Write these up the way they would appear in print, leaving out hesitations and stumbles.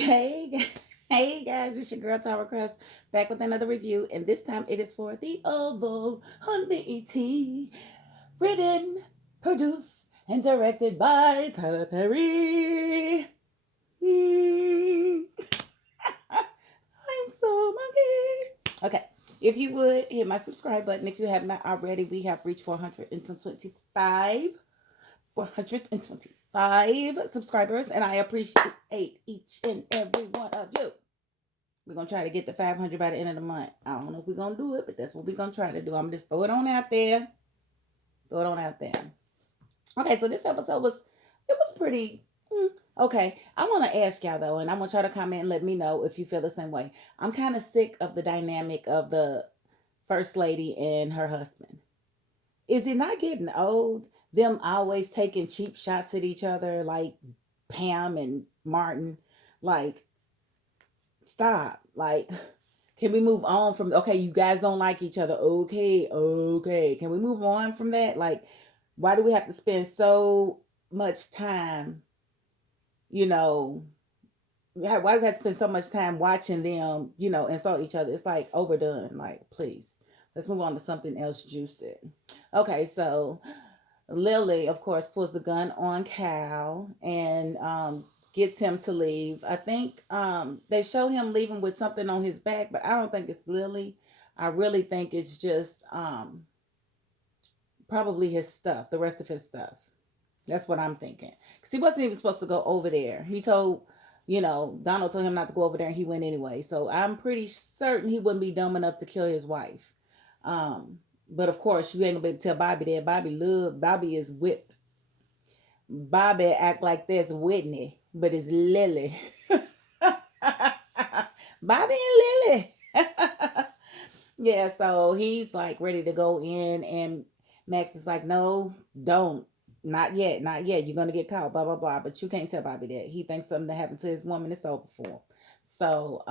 Hey, hey guys, it's your girl Tower Crest back with another review, and this time it is for The Oval on BET, written, produced, and directed by Tyler Perry. Mm, I'm so monkey. Okay, if you would hit my subscribe button if you have not already. We have reached 425 subscribers, and I appreciate each and every one of you. We're gonna try to get to 500 by the end of the month. I don't know if we're gonna do it, but that's what we're gonna try to do. I'm just throw it on out there. Throw it on out there. Okay, so this episode was pretty okay. I want to ask y'all though, and I want y'all to comment and let me know if you feel the same way. I'm kind of sick of the dynamic of the first lady and her husband. Is it not getting old? Them always taking cheap shots at each other, like Pam and Martin. Like, stop. Like, can we move on from, okay, you guys don't like each other. Okay, okay. Can we move on from that? Like, why do we have to spend so much time, you know, why do we have to spend so much time watching them, insult each other? It's like overdone. Like, please, let's move on to something else juicy. Okay, so Lily, of course, pulls the gun on Cal and gets him to leave. I think they show him leaving with something on his back, but I don't think it's Lily. I really think it's just probably his stuff, the rest of his stuff. That's what I'm thinking. Because he wasn't even supposed to go over there. He told, Donald told him not to go over there and he went anyway. So I'm pretty certain he wouldn't be dumb enough to kill his wife. But of course, you ain't gonna be able to tell Bobby that. Bobby is whipped. Bobby act like that's Whitney, but it's Lily. Bobby and Lily. Yeah, so he's like ready to go in, and Max is like, no, don't. Not yet, not yet. You're gonna get caught, blah blah blah. But you can't tell Bobby that. He thinks something that happened to his woman is over for him. So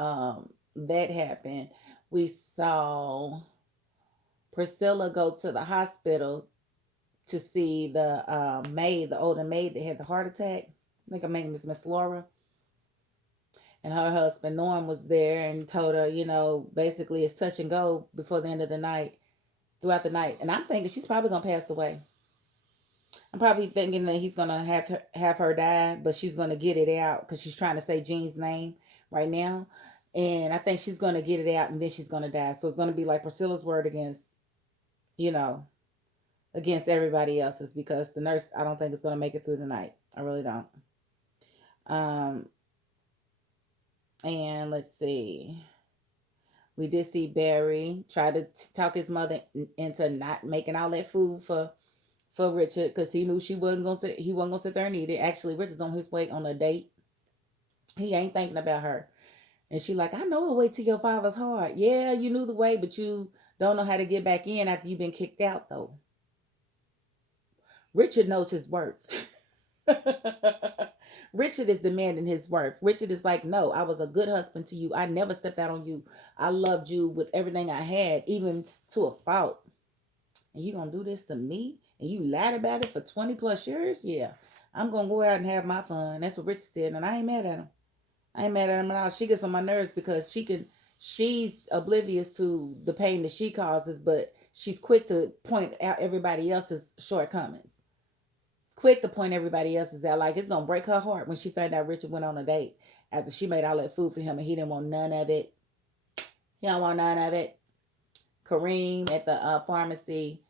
that happened. We saw Priscilla go to the hospital to see the maid, the older maid that had the heart attack. I think her name is Miss Laura. And her husband Norm was there and told her, basically it's touch and go before the end of the night, throughout the night. And I'm thinking she's probably gonna pass away. I'm probably thinking that he's gonna have her die, but she's gonna get it out because she's trying to say Jean's name right now. And I think she's gonna get it out and then she's gonna die. So it's gonna be like Priscilla's word you know, against everybody else's, because the nurse, I don't think is gonna make it through the night. I really don't. Um, and let's see. We did see Barry try to talk his mother into not making all that food for Richard, because he knew he wasn't gonna sit there and eat it. Actually, Richard's on his way on a date. He ain't thinking about her, and she like, I know the way to your father's heart. Yeah, you knew the way, but you don't know how to get back in after you've been kicked out though. Richard knows his worth. Richard is demanding his worth. Richard is like, no, I was a good husband to you. I never stepped out on you. I loved you with everything I had, even to a fault. And you gonna do this to me? And you lied about it for 20 plus years? Yeah. I'm gonna go out and have my fun. That's what Richard said, and I ain't mad at him. I ain't mad at him at all. She gets on my nerves because she's oblivious to the pain that she causes, but she's quick to point out everybody else's shortcomings. Quick to point everybody else's out. Like, it's gonna break her heart when she found out Richard went on a date after she made all that food for him and he didn't want none of it. He don't want none of it. Kareem at the pharmacy.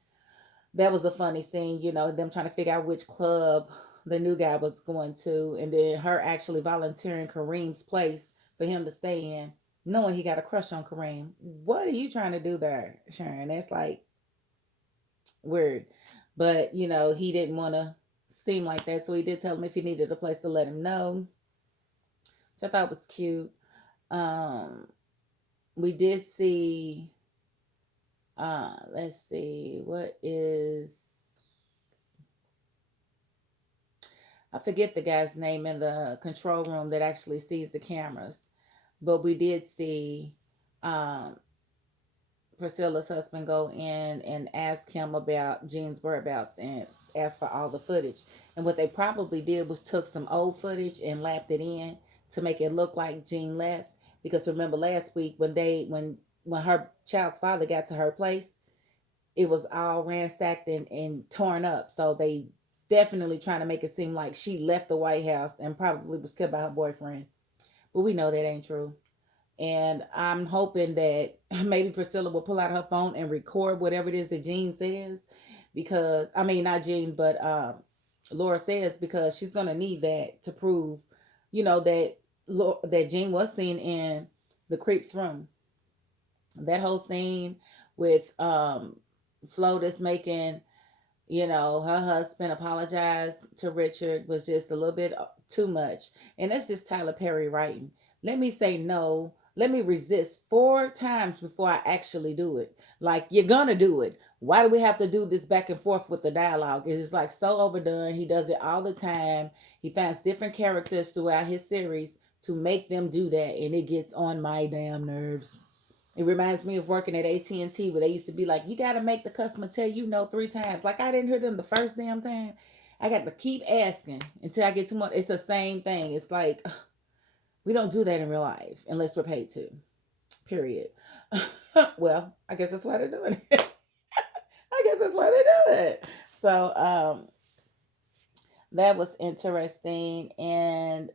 That was a funny scene, them trying to figure out which club the new guy was going to, and then her actually volunteering Kareem's place for him to stay in, knowing he got a crush on Kareem. What are you trying to do there, Sharon? That's like weird. But, he didn't want to seem like that, so he did tell him if he needed a place to let him know, which I thought was cute. Um, we did see, let's see, what is, I forget the guy's name in the control room that actually sees the cameras, but we did see um, Priscilla's husband go in and ask him about Jean's whereabouts and ask for all the footage. And what they probably did was took some old footage and lapped it in to make it look like Jean left. Because remember last week when her child's father got to her place, it was all ransacked and torn up. So they definitely trying to make it seem like she left the White House and probably was killed by her boyfriend. But we know that ain't true. And I'm hoping that maybe Priscilla will pull out her phone and record whatever it is that Jean says. Because, I mean, not Jean, but Laura says, because she's going to need that to prove, that that Jean was seen in the creep's room. That whole scene with Flotus making, her husband apologize to Richard was just a little bit too much. And that's just Tyler Perry writing. Let me say no. Let me resist 4 times before I actually do it. Like, you're gonna do it. Why do we have to do this back and forth with the dialogue? It's like so overdone. He does it all the time. He finds different characters throughout his series to make them do that, and it gets on my damn nerves. It reminds me of working at AT&T where they used to be like, you got to make the customer tell you no 3 times. Like, I didn't hear them the first damn time. I got to keep asking until I get too much. It's the same thing. It's like, we don't do that in real life unless we're paid to. Period. Well, I guess that's why they're doing it. I guess that's why they do it. So, that was interesting. And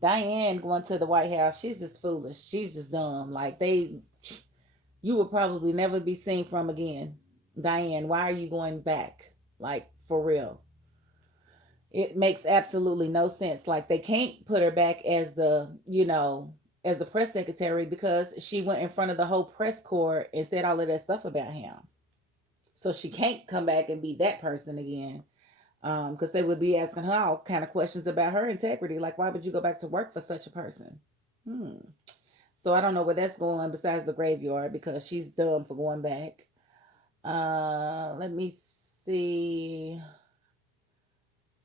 Diane going to the White House, she's just foolish. She's just dumb. Like, you will probably never be seen from again. Diane, why are you going back? Like, for real. It makes absolutely no sense. Like, they can't put her back as as the press secretary because she went in front of the whole press corps and said all of that stuff about him. So she can't come back and be that person again. Because they would be asking her all kind of questions about her integrity. Like, why would you go back to work for such a person? Hmm. So I don't know where that's going besides the graveyard because she's dumb for going back. Let me see.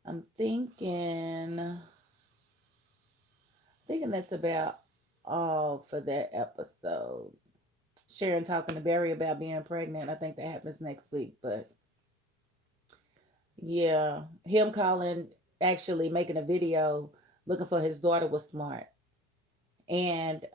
I'm thinking that's about all for that episode. Sharon talking to Barry about being pregnant. I think that happens next week, but yeah, him calling, actually making a video looking for his daughter was smart. And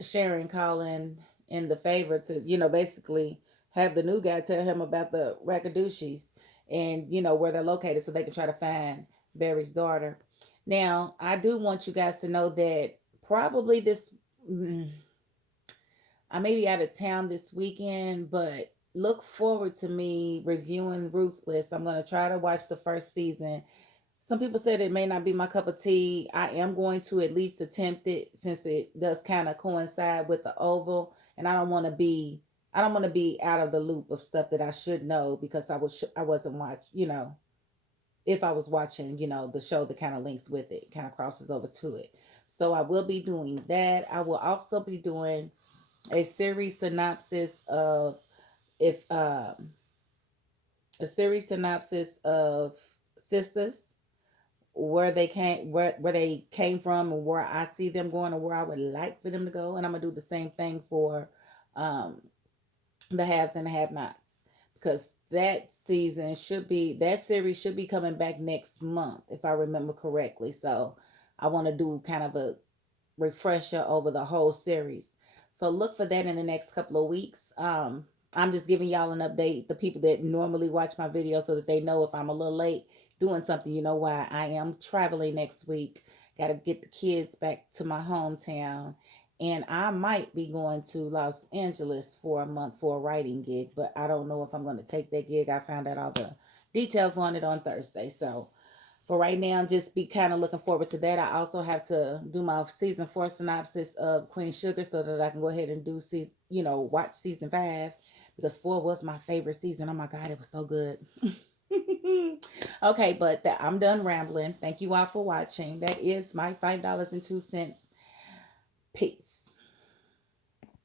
Sharon calling in the favor to, basically have the new guy tell him about the Rakadushis and, where they're located so they can try to find Barry's daughter. Now, I do want you guys to know that probably I may be out of town this weekend, but look forward to me reviewing Ruthless. I'm going to try to watch the first season. Some people said it may not be my cup of tea. I am going to at least attempt it since it does kind of coincide with the Oval, and I don't want to be out of the loop of stuff that I should know because I wasn't if I was watching, the show that kind of links with it, kind of crosses over to it. So I will be doing that. I will also be doing a series synopsis of if a series synopsis of Sisters, where they came from and where I see them going and where I would like for them to go. And I'm gonna do the same thing for um the haves and the have nots. Because that series should be coming back next month, if I remember correctly. So I want to do kind of a refresher over the whole series. So look for that in the next couple of weeks. I'm just giving y'all an update, the people that normally watch my videos, so that they know if I'm a little late doing something. You know why? I am traveling next week. Got to get the kids back to my hometown. And I might be going to Los Angeles for a month for a writing gig, but I don't know if I'm going to take that gig. I found out all the details on it on Thursday. So for right now, just be kind of looking forward to that. I also have to do my season 4 synopsis of Queen Sugar so that I can go ahead and watch season 5 because 4 was my favorite season. Oh my God, it was so good. Okay, but I'm done rambling. Thank you all for watching. That is my $5.02. Peace.